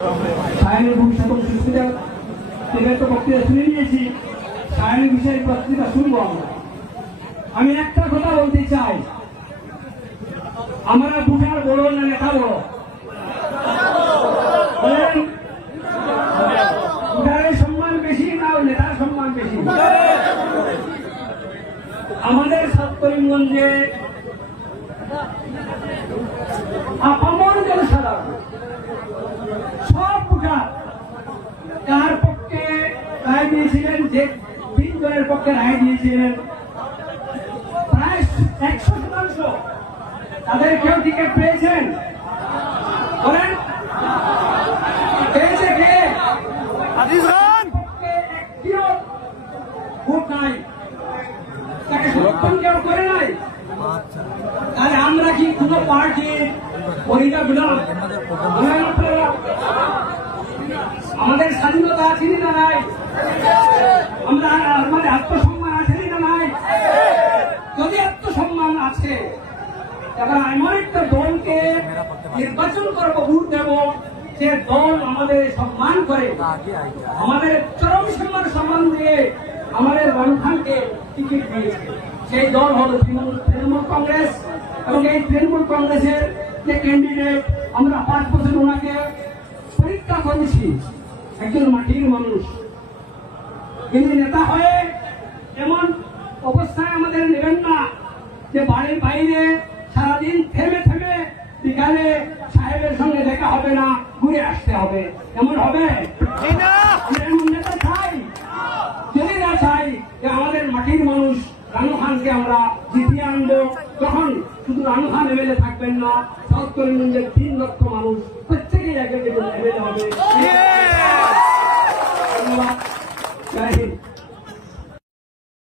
সায়নের ভবিষ্যৎ সুবিধা তো বক্তৃতা শুনে নিয়েছি। সায়নের বিষয়ে বক্তৃতা শুনবো আমি একটা কথা বলতে চাই, আমরা ভূটার বড় না নেতা বড়? ভূটারের সম্মান বেশি না নেতার সম্মান বেশি? আমাদের সাত করিমগঞ্জে আপামর জনসাধারণ সব ভূটার তার পক্ষে রায় দিয়েছিলেন, যে 3 জনের পক্ষে রায় দিয়েছিলেন প্রায় 100%। তাদের কেউ টিকিট পেয়েছেন? বলেন পেয়েছে কে? একটিও ভোট নাই, তাকে সমর্থন কেউ করে নাই। তাহলে আমরা কি কোন পার্টির পরিচয় দিলাম? আমাদের স্বাধীনতা আছে না নাই? আমরা আমাদের আত্মসম্মান আছে না নাই? যদি আত্মসম্মান আছে, এবার এমন একটা দলকে নির্বাচন করবো, ভোট দেব, যে দল আমাদের সম্মান করে, আমাদের চরম সম্মান দিয়ে আমাদের বামফ্রন্টকে টিকিট দিয়েছে। সেই দল হল তৃণমূল কংগ্রেস। এবং এই তৃণমূল কংগ্রেসের যে ক্যান্ডিডেট, আমরা 5 বছর ওনাকে পরীক্ষা করেছি। একজন মাটির মানুষ, তিনি নেতা হয়ে এমন অবস্থায় আমাদের নেবেন না যে বাড়ির বাইরে সারাদিন থেমে থেমে বিকালে সাহেবের সঙ্গে দেখা হবে না, ঘুরে আসতে হবে। এমন হবে? এমন নেতা চাই? যদি না চাই যে আমাদের মাটির মানুষ রানু খানকে আমরা জিতিয়ে আনবো, তখন শুধু রানু খান এমএলএ থাকবেন না, সাউথ করিমগঞ্জের 3 লক্ষ মানুষ প্রত্যেকেই এমএলএ হবে।